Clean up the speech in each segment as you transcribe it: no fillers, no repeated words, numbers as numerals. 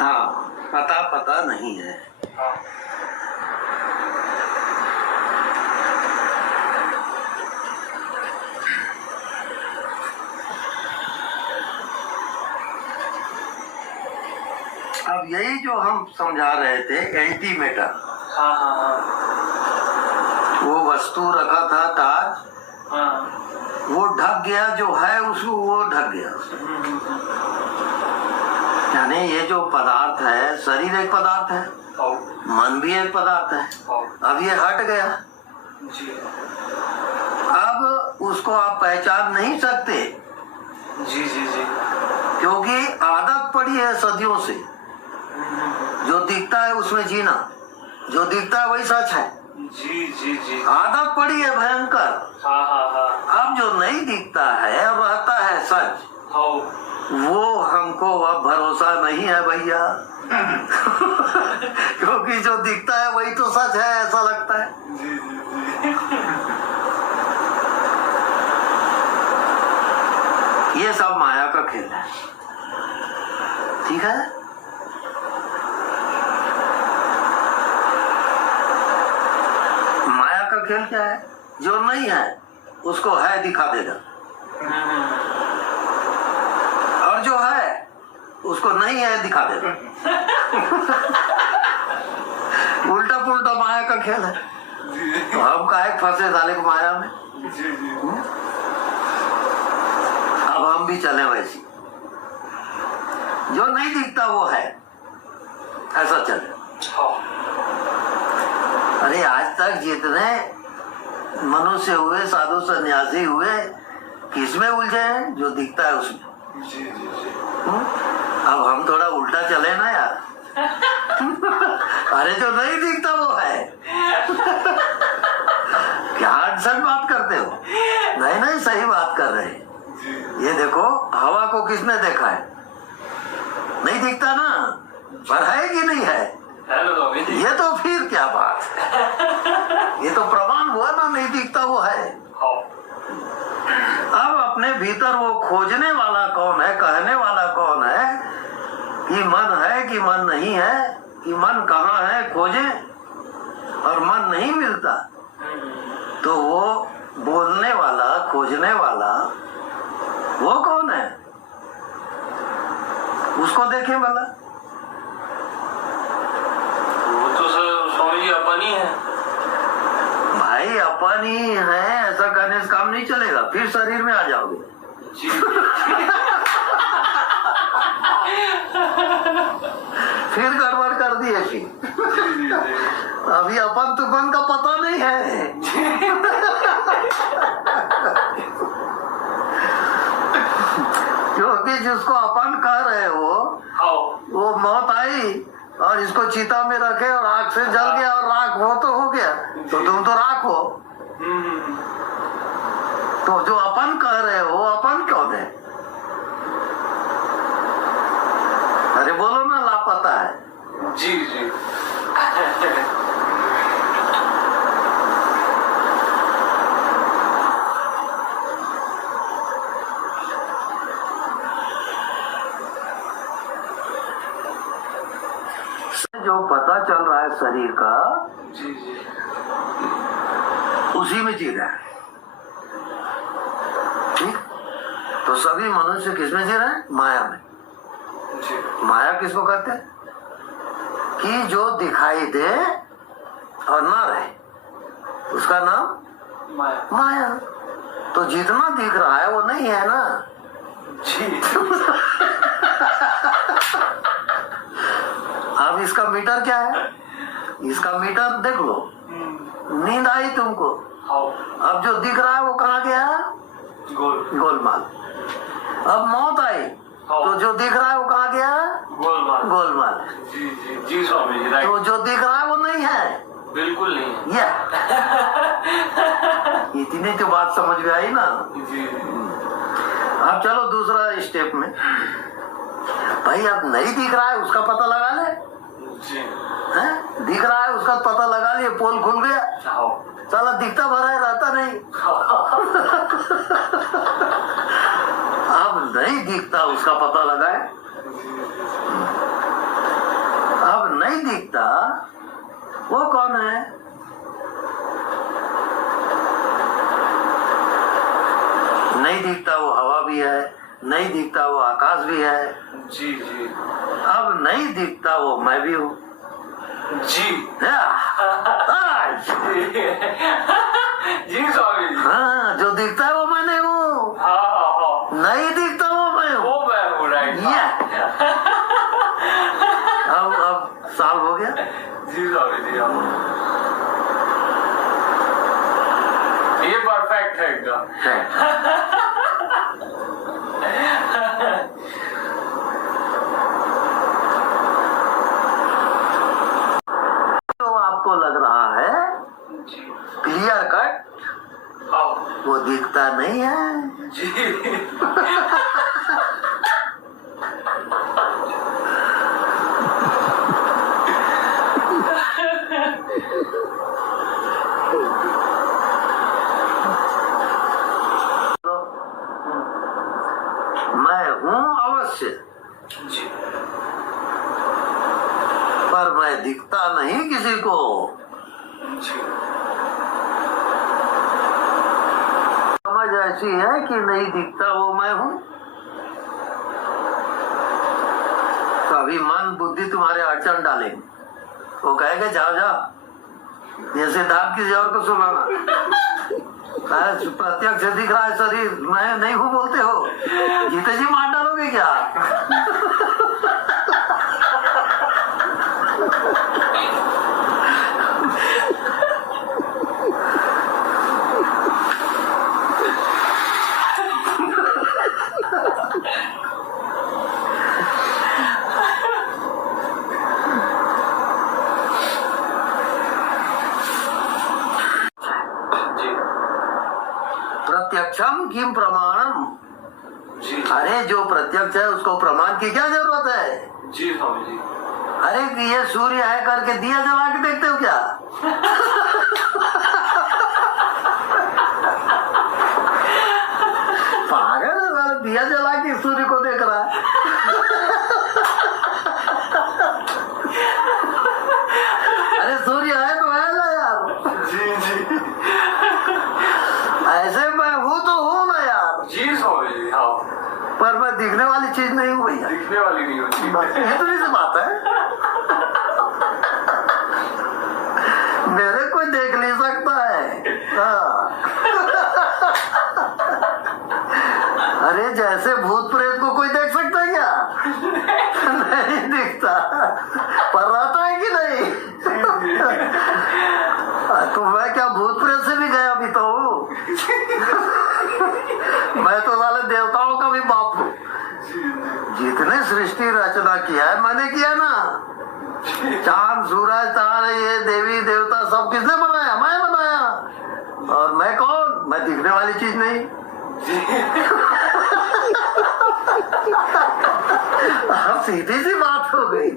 हाँ, पता नहीं है। हाँ। अब यही जो हम समझा रहे थे एंटी मैटर। हाँ हाँ हाँ। वो वस्तु रखा था ताज, हाँ। वो ढक गया, जो है उसको वो ढक गया। यानी ये जो पदार्थ है, शरीर एक पदार्थ है, मन भी एक पदार्थ है। अब ये हट गया जी। अब उसको आप पहचान नहीं सकते जी जी जी। क्योंकि आदत पड़ी है सदियों से। जो दिखता है उसमें जीना, जो दिखता है वही सच है। जी जी जी। आदत पड़ी है भयंकर। हाँ हाँ हाँ। अब जो नहीं दिखता है और रहता है सच, वो हमको अब भरोसा नहीं है भैया। क्योंकि जो दिखता है वही तो सच है, ऐसा लगता है। जी जी जी। ये सब माया का खेल है, ठीक है। माया का खेल क्या है? जो नहीं है उसको है दिखा देगा, और जो है उसको नहीं है दिखा देगा। उल्टा पुल्टा माया का खेल है। तो हम काहे फंसे साले को माया में। जी जी। अब हम भी चले वैसी, जो नहीं दिखता वो है, ऐसा चले। अरे आज तक जितने मनुष्य हुए, साधु सन्यासी हुए, किसमें उलझे हैं? जो दिखता है उसमें। जी जी जी। अब हम थोड़ा उल्टा चले ना यार। अरे जो नहीं दिखता वो है। क्या अड़सन बात करते हो? नहीं नहीं, सही बात कर रहे हैं। ये देखो, हवा को किसने देखा है? नहीं दिखता ना, पर है कि नहीं है? ये तो फिर क्या बात है? ये तो प्रमाण हुआ ना, नहीं दिखता वो है। अब अपने भीतर वो खोजने वाला कौन है, कहने वाला कौन है कि मन है कि मन नहीं है, कि मन कहाँ है खोजे, और मन नहीं मिलता, तो वो बोलने वाला, खोजने वाला, वो कौन है? उसको देखें भला। वो तो स्वामी जी अपन ही है भाई, अपन ही है ऐसा करने से काम नहीं चलेगा, फिर शरीर में आ जाओगे। फिर गड़बड़ कर दी ऐसी। अभी अपन तुफान का पता नहीं है। क्योंकि जिसको अपन कह रहे हो वो मौत आई और इसको चिता में रखे और आग से जल गया और राख वो तो हो गया, तो तुम तो राख हो। तो जो अपन कह रहे हो, अपन कौन है? अरे बोलो ना, लापता है। जी जी। जो पता चल रहा है शरीर का, जी जी। उसी में जी रहा है, ठीक। तो सभी मनुष्य किसमें जी रहे हैं? माया में। जी। माया किसको कहते हैं? कि जो दिखाई दे और ना रहे, उसका नाम माया। माया। तो जितना दिख रहा है वो नहीं है ना। जी। अब इसका मीटर क्या है? इसका मीटर देख लो। नींद आई तुमको, अब जो दिख रहा है वो कहाँ गया? गोलमाल। अब मौत आई, तो जो दिख रहा है वो कहाँ गया? गोलमाल। जी जी जी स्वामी जी। तो जो दिख रहा है वो नहीं है, बिल्कुल नहीं। ये इतनी तो बात समझ में आई ना। जी। अब चलो दूसरा स्टेप में। भाई अब नहीं दिख रहा है उसका पता लगा ले। जी। है? दिख रहा है उसका पता लगा लिए, पोल खुल गया, साला दिखता भरा है, रहता नहीं। अब नहीं दिखता उसका पता लगाए। दिखता वो कौन है? नहीं दिखता वो हवा भी है, नहीं दिखता वो आकाश भी है। जी जी अब नहीं दिखता वो मैं भी हूँ। जी हाँ, जी स्वामी जी। हाँ, जो दिखता है वो मैंने हूँ, हाँ हाँ हाँ, नहीं दिखता वो मैं हूँ। वो मैं हूँ, राइट। अब साल हो गया। जी स्वामी जी, हाँ। ये परफेक्ट है एकदम। जो आपको लग रहा है जी क्लियर कट, हाँ वो दिखता नहीं है। जी मैं हूँ अवश्य, जी पर मैं दिखता नहीं किसी को। जी समझ ऐसी है कि नहीं दिखता वो मैं हूँ। कभी मन बुद्धि तुम्हारे अड़चन डालेंगे, वो कहेगा जाओ जाओ, ये सिद्धांत किसी और को सुनाना। प्रत्यक्ष दिख रहा है शरीर, मैं नहीं हूँ बोलते हो, जीते जी मार डालोगे क्या? जी प्रत्यक्षम किम प्रमाणम। जी अरे जो प्रत्यक्ष है उसको प्रमाण की क्या जरूरत है? जी स्वामी जी। अरे कि ये सूर्य है करके दिया जला के देखते हो क्या? पागल है साला, दिया जला के सूर्य को देख रहा है। अरे सूर्य है तो है ना यार। जी जी ऐसे मैं हूँ तो हूँ ना यार, जी स्वामी जी, हाँ। पर मैं दिखने वाली चीज नहीं हूँ भैया। दिखने वाली नहीं होती। बस इतनी सी बात है। मेरे कोई देख नहीं सकता है। हाँ। अरे जैसे भूत प्रेत को कोई देख सकता है क्या? नहीं दिखता, पर रहता है कि नहीं? तो मैं क्या भूत प्रेत से भी गया अभी तो हूँ। मैं तो साले देवताओं का भी बाप हूँ। जितने सृष्टि रचना किया है मैंने किया ना। चांद सूरज तारे ये देवी देवता सब किसने बनाया? मैं बनाया। और मैं कौन? मैं दिखने वाली चीज नहीं। अब सीधी सी बात हो गई।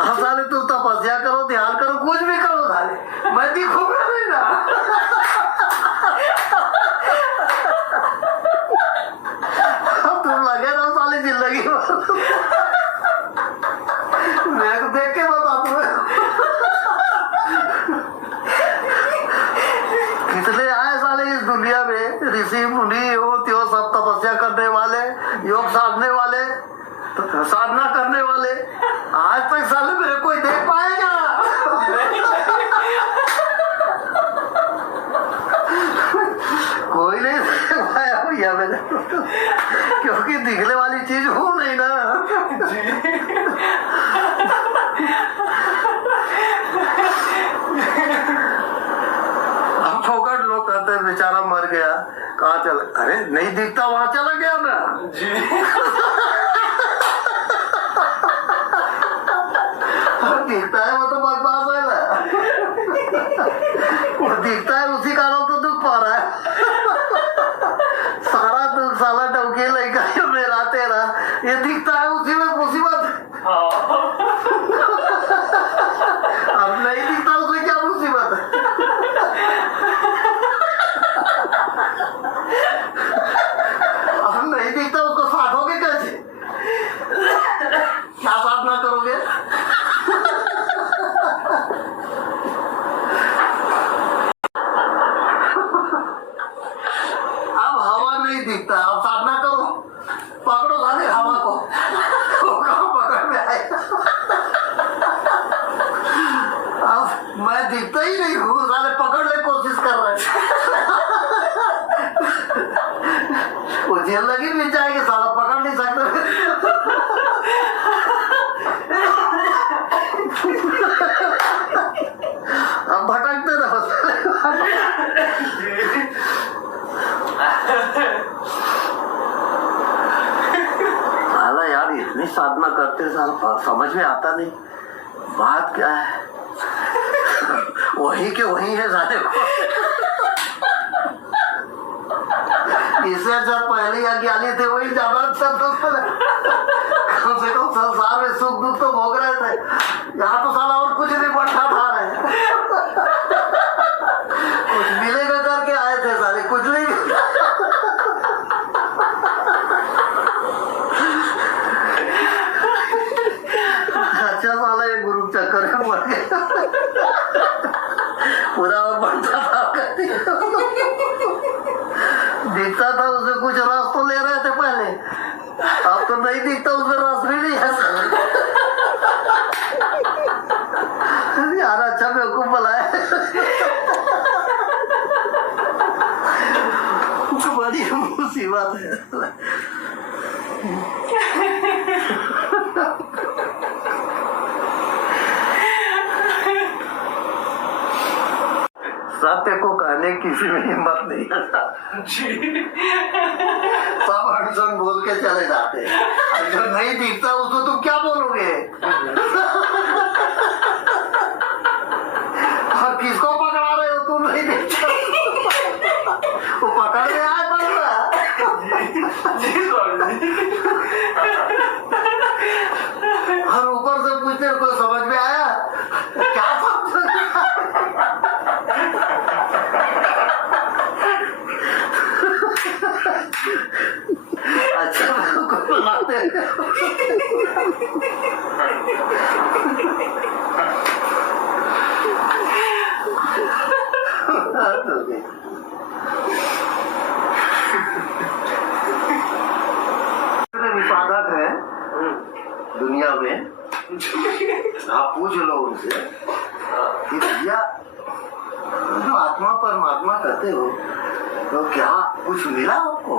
अब साले तुम तपस्या करो, ध्यान करो, कुछ भी करो साले, मैं दिखूंगा नहीं ना। अब तुम लगे रहो साले जिंदगी भर। मैं तो देख के बता तुम्हें कितने आए साले इस दुनिया में, ऋषि मुनि हो त्यो सब तपस्या करने वाले, योग साधने वाले, साधना करने वाले। आज तक साले मेरे कोई देख पाएगा? कोई नहीं देख पाया भैया मैंने, क्योंकि दिखने वाली चीज हूं नहीं ना। अब फोकट लोग कहते हैं बेचारा मर गया, कहाँ चला? अरे नहीं दिखता वहां चला गया ना। जी दिखता है वो तो बकवास है ना। वो दिखता है उसी कारण तो दुख पा रहा है। सारा दुख साला डौके लगा मेरा तेरा, ये दिखता है उसी में मुसीबत। हाँ अब नहीं दिखता उसमें क्या मुसीबत है? अब नहीं दिखता उसको साधोगे कैसे? क्या पकड़ो साले हवा को, वो कहाँ पकड़ में आए। अब मैं दिखता ही नहीं हूँ, साले पकड़ने की कोशिश कर रहे हैं। वो जेल लगी मिल जाएगी, साला पकड़ नहीं सकते। अब भटकते रहो साला यार, इतनी साधना करते साला समझ में आता नहीं बात क्या है। वही के वही है साले को। इससे जब पहले अज्ञानी थे वही ज्यादा अच्छा तो कम से कम संसार में सुख दुख तो भोग रहे थे। यहाँ तो साला और कुछ नहीं बढ़ा खा रहे, कुछ मिलेगा करके आए थे साले, कुछ नहीं। अच्छा साला ये गुरु चक्कर में मर गया, पूरा और बढ़ता था। दिखता था उसे कुछ रस तो ले रहे थे पहले, अब तो नहीं दिखता, उसमें रस भी नहीं है यार। अच्छा बेवकूफ बनाया, बड़ी मुसीबत है। सत्य को कहने की किसी में हिम्मत नहीं है। सब अड़चन बोल के चले जाते हैं, जो नहीं दिखता उसको तुम क्या बोलोगे। और किसको पकड़ा रहे हो तुम, नहीं दिखता वो पकड़ में आए पकड़ा। और ऊपर से पूछते कोई समझ में आया क्या समझ। अच्छा बनाते निपादक है दुनिया में, आप पूछ लो उनसे कि भैया जो आत्मा परमात्मा कहते हो तो क्या कुछ मिला आपको।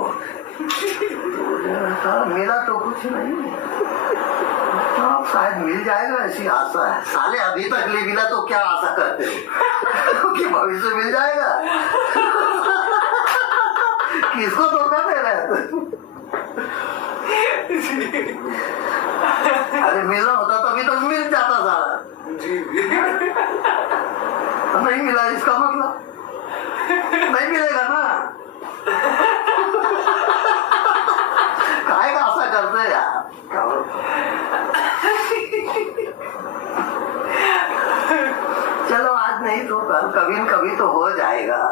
तो मिला तो कुछ नहीं, तो शायद मिल जाएगा ऐसी आशा है। साले अभी तक नहीं मिला तो क्या आशा करते हो कि भविष्य मिल जाएगा। किसको धोखा दे रहे हैं। अरे मिलना होता तो अभी तक मिल जाता सारा। तो नहीं मिला इसका मतलब नहीं मिलेगा ना। काहे का आशा करते हैं यार। चलो आज नहीं तो कल कभी न कभी तो हो जाएगा।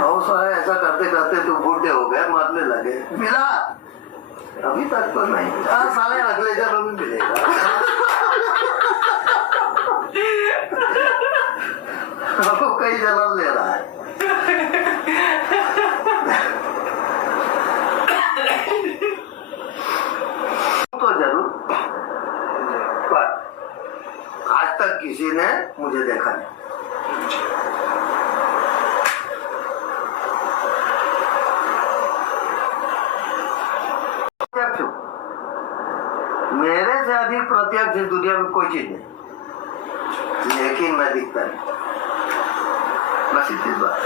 बहुत सारे ऐसा करते करते तो बूढ़े हो गए, मरने लगे, मिला अभी तक तो नहीं। साले अगले जन्म में मिलेगा। आपको कई जन्म ले रहा है। तो जरूर, पर आज तक किसी ने मुझे देखा नहीं। मेरे से अधिक प्रत्यक्ष इस दुनिया में कोई चीज नहीं, लेकिन मैं दिखता नहीं, बस इतनी बात।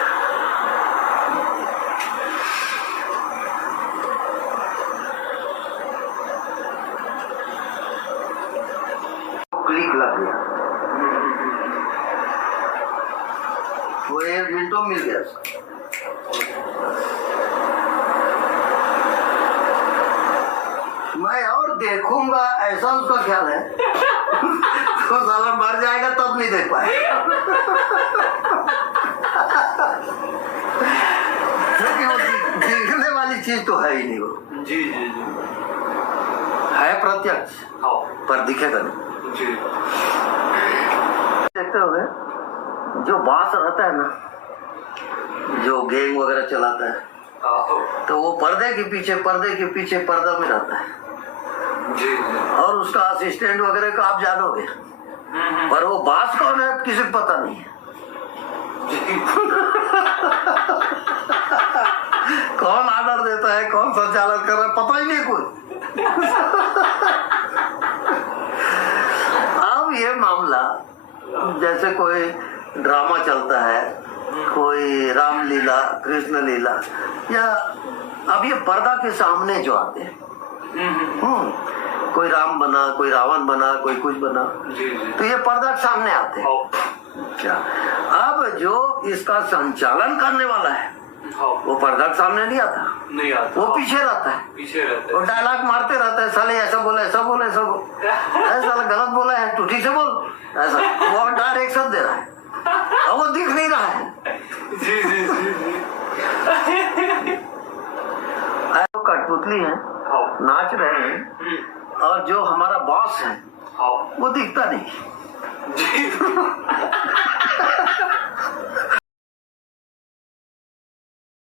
क्लिक लग गया, वो एक मिनटों मिल गया। मैं और देखूंगा ऐसा उसका ख्याल है। तो साला मर जाएगा तब नहीं देख पाएगा। क्योंकि वो देखने वाली चीज तो है ही नहीं। वो जी जी जी है प्रत्यक्ष, हाँ पर दिखेगा नहीं। जी। देखते हो जो बास रहता है ना, जो गैंग वगैरह चलाता है, हाँ तो वो पर्दे के पीछे पर्दा में रहता है जी जी और उसका असिस्टेंट वगैरह को आप जानोगे, पर वो बास कौन है किसी को पता नहीं है। कौन ऑर्डर देता है, कौन संचालन कर रहा है, पता ही नहीं कोई। अब ये मामला जैसे कोई ड्रामा चलता है, कोई रामलीला कृष्ण लीला, या अब ये पर्दा के सामने जो आते हैं, कोई राम बना, कोई रावण बना, कोई कुछ बना, जी जी तो ये पर्दा के सामने आते हैं। क्या अब जो इसका संचालन करने वाला है वो पर्दा के सामने नहीं आता, नहीं आता, वो पीछे रहता है, पीछे रहते वो डायलॉग मारते रहता है, साले ऐसा बोला ऐसा बोला ऐसा बोला, ऐसा गलत बोला है टूटी से बोल, ऐसा वो डायरेक्शन दे रहा है और वो दिख नहीं रहा है। जी जी जी जी वो कठपुतली है, हाँ नाच रहे हैं, और जो हमारा बॉस है हाँ वो दिखता नहीं। जी